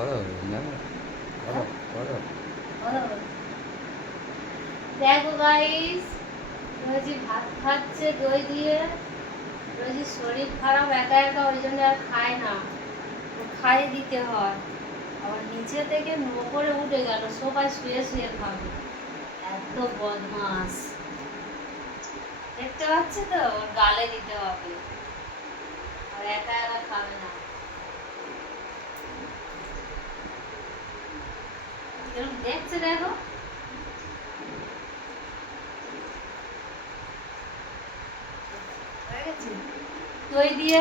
করো না, করো করো। দেখো গাইস, রোজি ভাত খাচ্ছে দই দিয়ে। রোজি শরীর খারাপ, একা একা, ওই জন্য আর খায় না, তো খাইয়ে দিতে হয়। আবার নিচে থেকে ওপরে উঠে গেল, সবাই শুয়ে শুয়ে খাবে। এত বদমাস, দেখতে পাচ্ছে তো, ওর গালে দিতে হবে, আর একা একা খাবে না। এরকম দেখছে, দেখো। হয়ে গেছে। দই দিয়ে,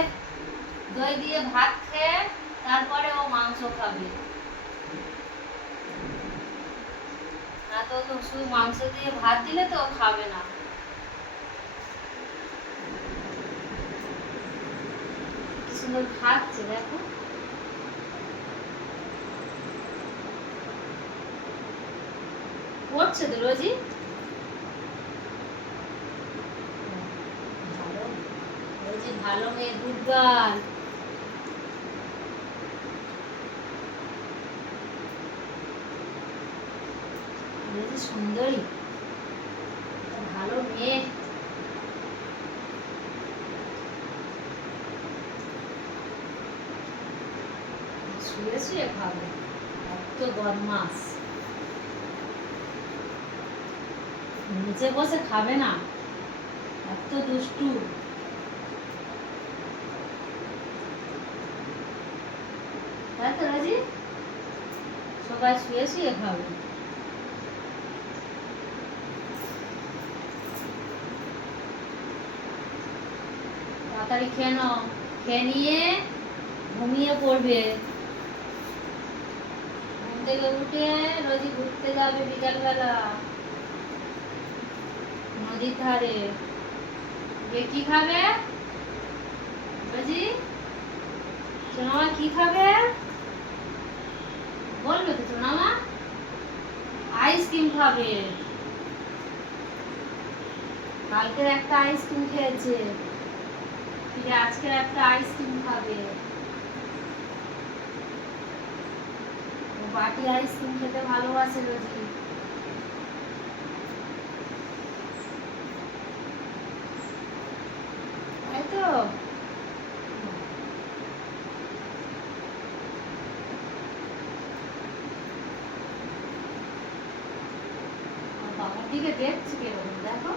দই দিয়ে ভাত খেয়ে তারপরে ও মাংস খাবে। না তো তো শুধু মাংস দিয়ে ভাত দিলে তো ও খাবে না। কি সুন্দর খাচ্ছে, দেখো। পড়ছে তো রোজি। ভালো, রোজি ভালো মেয়ে, গুড গার্ল। রোজি সুন্দরী, ভালো মেয়ে। শুয়ে শুয়ে খাবে, এত বদমাস। নিচে বসে খাবে না, এত দুষ্টু। তাই তো রাজি, সবাই শুয়ে শুয়ে খাবে। তাড়াতাড়ি খেয়ে নাও, খেয়ে নিয়ে ঘুমিয়ে পড়বে। ঘুম থেকে উঠে রোজি ঘুরতে যাবে বিকালবেলা নদীর ধারে। গিয়ে কি খাবে রোজি? সোনামা কি খাবে বলবে তো? সোনামা আইসক্রিম খাবে। কালকের একটা আইসক্রিম খেয়েছে, ফিরে আজকের একটা আইসক্রিম খাবে। ও বাটি আইসক্রিম খেতে ভালোবাসে রোজি। তাই তো। বাবার দিকে দেখছি কিরকম, দেখো।